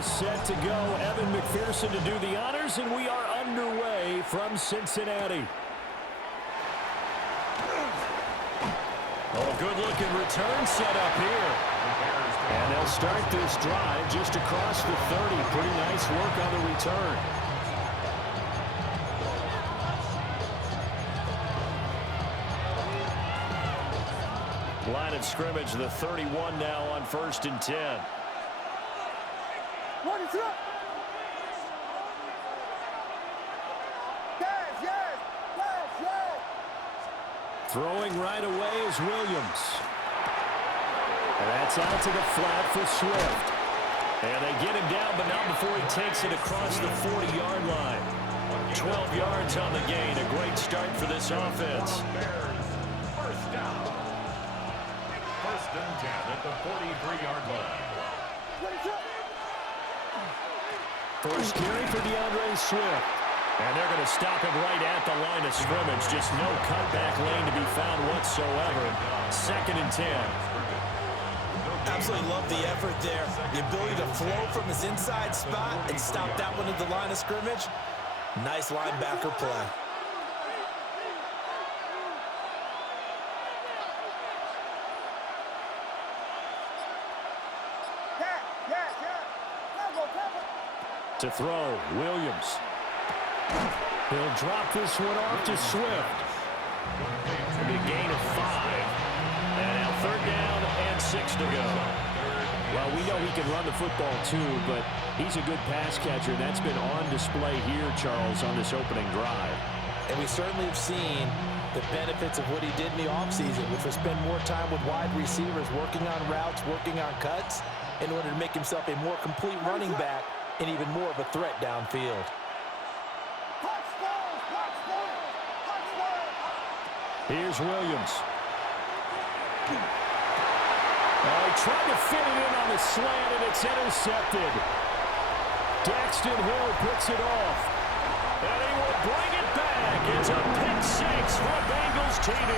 are set to go. Evan McPherson to do the honors, and we are underway from Cincinnati. Oh, good-looking return set up here. And they'll start this drive just across the 30. Pretty nice work on the return. Line of scrimmage, the 31 now on 1st and 10. What is up? Yes. Throwing right away is Williams. And that's out to the flat for Swift. And they get him down, but not before he takes it across the 40-yard line. 12 yards on the gain. A great start for this offense. First down. First and 10 at the 43-yard line. First carry for DeAndre Swift. And they're going to stop him right at the line of scrimmage. Just no cutback lane to be found whatsoever. 2nd and 10. Absolutely love the effort there. The ability to flow from his inside spot and stop that one at the line of scrimmage. Nice linebacker play. To throw, Williams. He'll drop this one off to Swift. A big gain of 5. And now 3rd down and 6 to go. Well, we know he can run the football too, but he's a good pass catcher, and that's been on display here, Charles, on this opening drive. And we certainly have seen the benefits of what he did in the offseason, which was spend more time with wide receivers, working on routes, working on cuts, in order to make himself a more complete running back and even more of a threat downfield. Here's Williams. He tried to fit it in on the slant, and it's intercepted. Daxton Hill picks it off. And he will bring it back. It's a pick 6 for Bengals TD.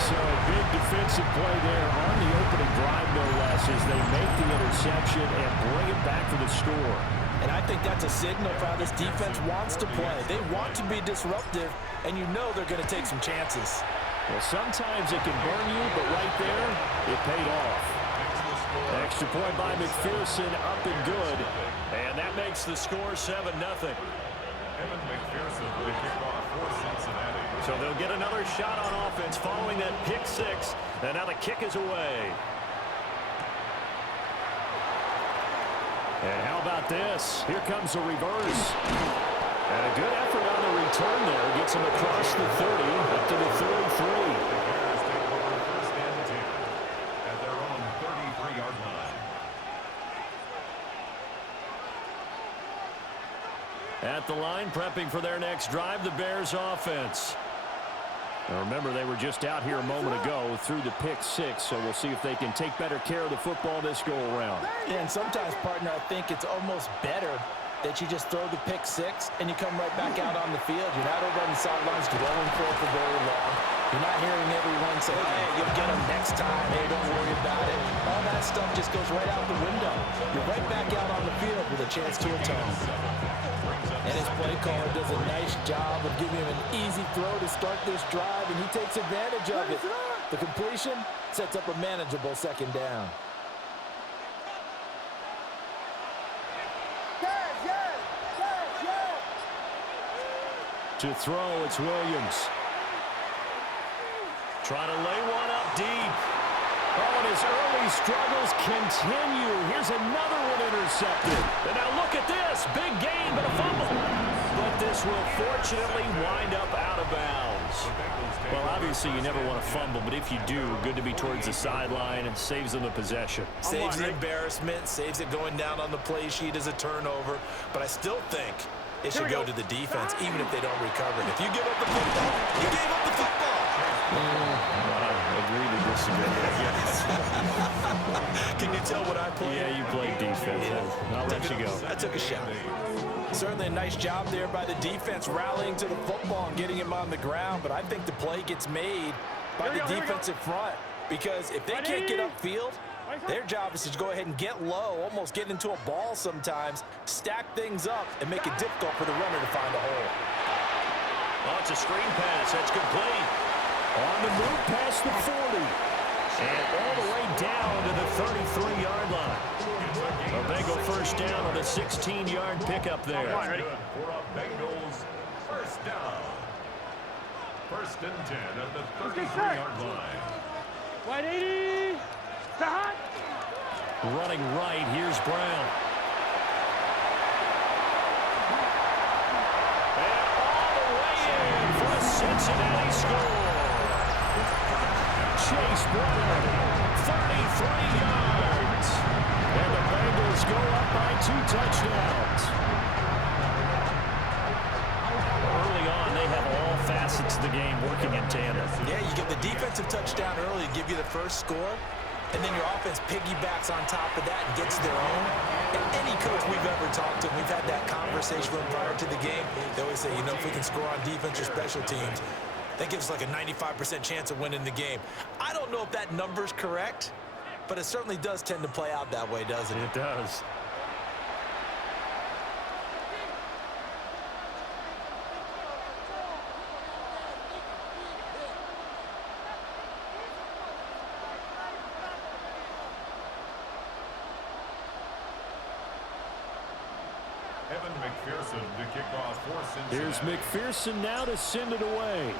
So a big defensive play there on the opening drive, no less, as they make the interception and bring it back for the score. And I think that's a signal for how this defense wants to play. They want to be disruptive, and you know they're going to take some chances. Well, sometimes it can burn you, but right there, it paid off. Extra point by McPherson, up and good. And that makes the score 7-0. Evan McPherson will kick off for Cincinnati. So they'll get another shot on offense following that pick 6. And now the kick is away. And how about this? Here comes a reverse. And a good effort on the return there. Gets him across the 30, up to the 33. First and 10 at their own 33-yard line. At the line, prepping for their next drive, the Bears offense. Now remember, they were just out here a moment ago through the pick 6, so we'll see if they can take better care of the football this go-around. Yeah, and sometimes, partner, I think it's almost better that you just throw the pick 6 and you come right back out on the field. You're not over on the sidelines dwelling for very long. You're not hearing everyone say, hey, you'll get them next time. Hey, don't worry about it. All that stuff just goes right out the window. You're right back out on the field with a chance to atone. And his play caller does a nice job of giving him an easy throw to start this drive, and he takes advantage of it. The completion sets up a manageable 2nd down. To throw, it's Williams. Trying to lay one up deep. Oh, and his early struggles continue. Here's another one intercepted. And now look at this. Big gain, but a fumble. But this will fortunately wind up out of bounds. Well, obviously you never want to fumble, but if you do, good to be towards the sideline and saves them the possession. Saves the embarrassment, saves it going down on the play sheet as a turnover. But I still think it should go to the defense, even if they don't recover it. If you give up the football, you gave up the football. Agree to disagree, I guess. Can you tell what I played? Yeah, you played defense. Yeah. I'll let you go. I took a shot. Certainly a nice job there by the defense rallying to the football and getting him on the ground, but I think the play gets made by the defensive front, because if they can't get upfield, Their job is to go ahead and get low, almost get into a ball sometimes, stack things up, and make it difficult for the runner to find a hole. Oh, it's a screen pass. That's complete. On the move past the 40. And all the way down to the 33-yard line. A Bengal first down on a 16-yard pickup there. Good for a Bengals first down. First and 10 at the 33-yard line. White 80. Hot. Running right, here's Brown. And all the way in for a Cincinnati score. Chase Brown, 33 yards. And the Bengals go up by 2 touchdowns. Early on, they have all facets of the game working in tandem. Yeah, you get the defensive touchdown early to give you the first score, and then your offense piggybacks on top of that and gets their own. And any coach we've ever talked to, we've had that conversation with prior to the game. They always say, you know, if we can score on defense or special teams, that gives us like a 95% chance of winning the game. I don't know if that number's correct, but it certainly does tend to play out that way, doesn't it? It does. Evan McPherson to kick off for Cincinnati. Here's McPherson now to send it away.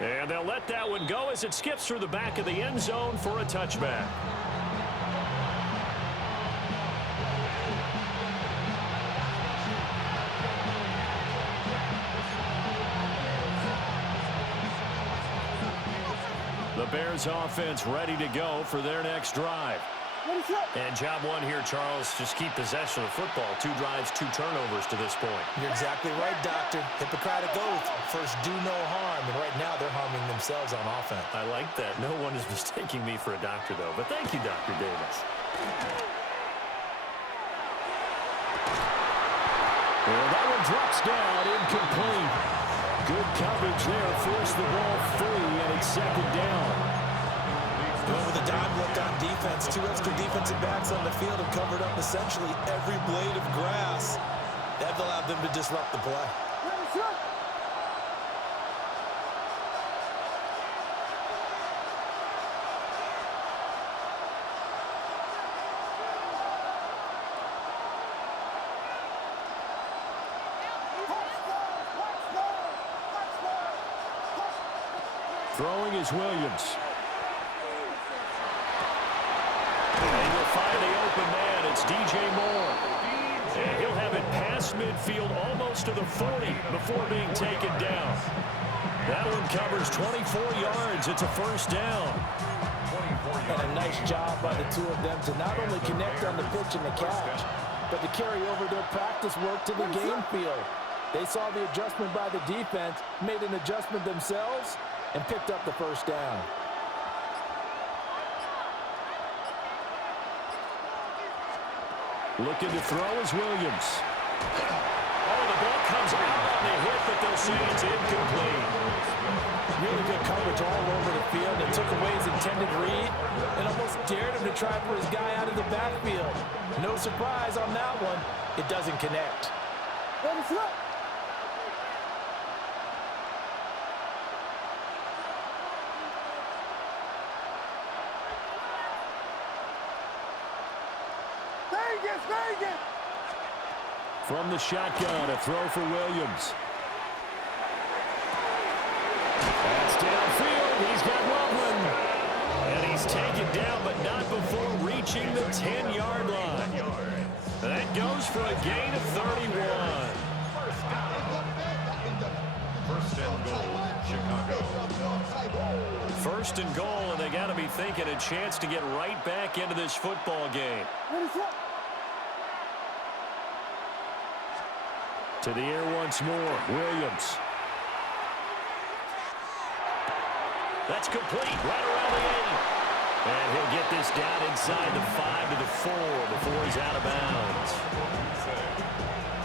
And they'll let that one go as it skips through the back of the end zone for a touchback. The Bears offense ready to go for their next drive. And job one here, Charles, just keep possession of the football. 2 drives, 2 turnovers to this point. You're exactly right, Doctor. Hippocratic oath. First, do no harm. And right now, they're harming themselves on offense. I like that. No one is mistaking me for a doctor, though. But thank you, Dr. Davis. Well, that one drops down, incomplete. Good coverage there. Forced the ball free, and it's second down. With a dime look on defense, 2 extra defensive backs on the field have covered up essentially every blade of grass. That allowed them to disrupt the play. Throwing is Williams. And you'll find the open man. It's DJ Moore. And he'll have it past midfield almost to the 40 before being taken down. That one covers 24 yards. It's a first down. And a nice job by the 2 of them to not only connect on the pitch and the catch, but to carry over their practice work to the game field. They saw the adjustment by the defense, made an adjustment themselves, and picked up the first down. Looking to throw is Williams. Oh, the ball comes out on the hit, but they'll say it's incomplete. Really good coverage all over the field. It took away his intended read and almost dared him to try for his guy out of the backfield. No surprise on that one. It doesn't connect. From the shotgun, a throw for Williams. That's downfield. He's got Loveland. And he's taken down, but not before reaching the 10-yard line. That goes for a gain of 31. First and goal, Chicago. First and goal, and they got to be thinking a chance to get right back into this football game. To the air once more, Williams. That's complete, right around the 8. And he'll get this down inside the 5 to the 4 before he's out of bounds.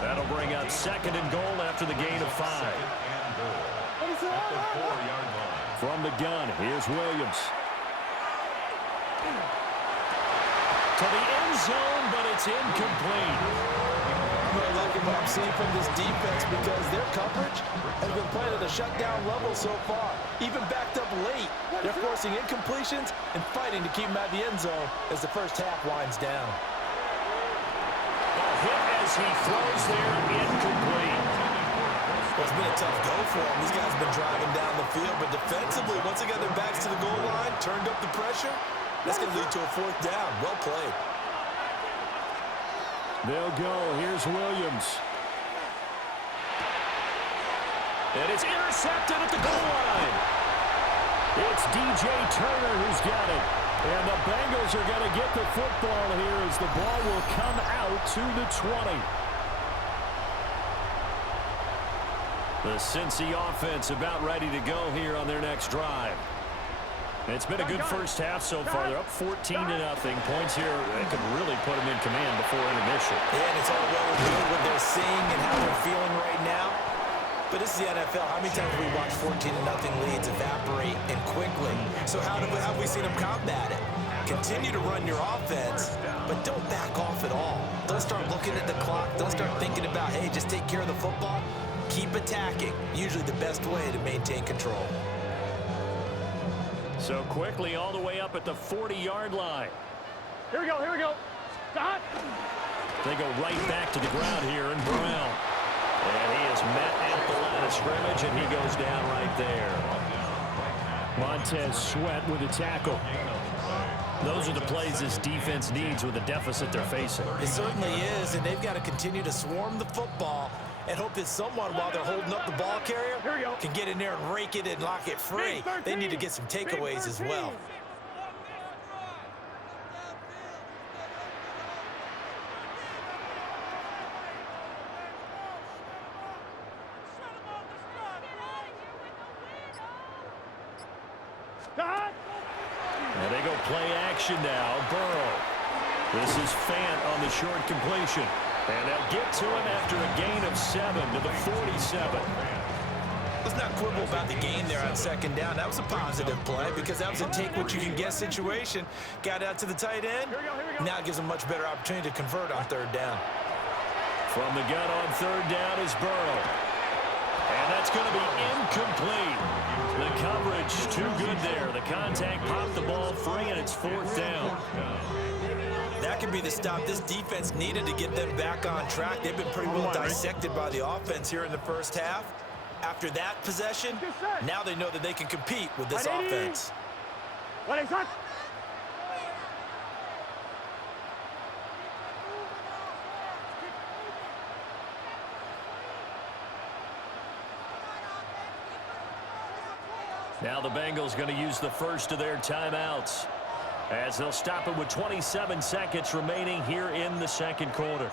That'll bring up second and goal after the gain of 5. From the gun, here's Williams. To the end zone, but it's incomplete. I'm really liking what I'm seeing from this defense because their coverage has been playing at a shutdown level so far. Even backed up late, they're forcing incompletions and fighting to keep them out of the end zone as the first half winds down. A hit as he throws there, incomplete. Well, it's been a tough go for them. These guys have been driving down the field, but defensively, once they got their backs to the goal line, turned up the pressure, that's going to lead to a fourth down. Well played. They'll go. Here's Williams. And it's intercepted at the goal line. It's DJ Turner who's got it. And the Bengals are going to get the football here as the ball will come out to the 20. The Cincy offense about ready to go here on their next drive. It's been a good first half so far. They're up 14-0. Points here, they could really put them in command before intermission. Yeah, and it's all well and good what they're seeing and how they're feeling right now. But this is the NFL. How many times have we watched 14-0 leads evaporate and quickly? So how have we seen them combat it? Continue to run your offense, but don't back off at all. Don't start looking at the clock. Don't start thinking about, hey, just take care of the football. Keep attacking. Usually the best way to maintain control. So quickly all the way up at the 40-yard line. Here we go, here we go. Stop. They go right back to the ground here, and Brown. And he is met at the line of scrimmage, and he goes down right there. Montez Sweat with a tackle. Those are the plays this defense needs with the deficit they're facing. It certainly is, and they've got to continue to swarm the football and hope that someone, while they're holding up the ball carrier, can get in there and rake it and lock it free. They need to get some takeaways as well. And they go play action now. Burrow. This is Fant on the short completion. And they'll get to him after a gain of 7 to the 47. Let's not quibble about the gain there on second down. That was a positive play because that was a take-what-you-can-get situation. Got out to the tight end. Now it gives them a much better opportunity to convert on third down. From the gun on third down is Burrow. And that's going to be incomplete. The coverage too good there. The contact popped the ball free, and it's fourth down. That could be the stop this defense needed to get them back on track. They've been pretty well dissected by the offense here in the first half. After that possession, now they know that they can compete with this offense. Now the Bengals going to use the first of their timeouts as they'll stop it with 27 seconds remaining here in the second quarter.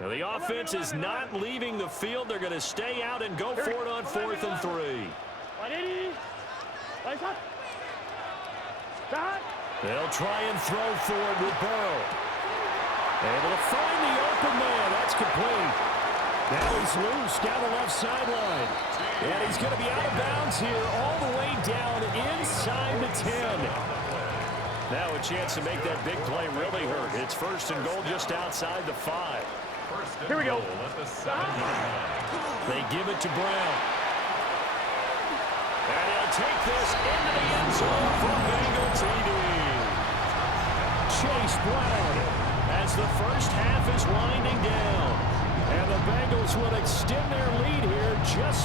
Now the offense is not leaving the field. They're going to stay out and go for it on 4th and 3. They'll try and throw forward with Burrow. Able to find the open man. That's complete. Now he's loose down the left sideline. And he's going to be out of bounds here all the way down inside the 10. Now a chance to make that big play really hurt. It's 1st and goal just outside the 5. Here we go. They give it to Brown. And he'll take this into the end zone for Bengal TD. Chase Brown as the first half is winding down. And the Bengals will extend their lead here just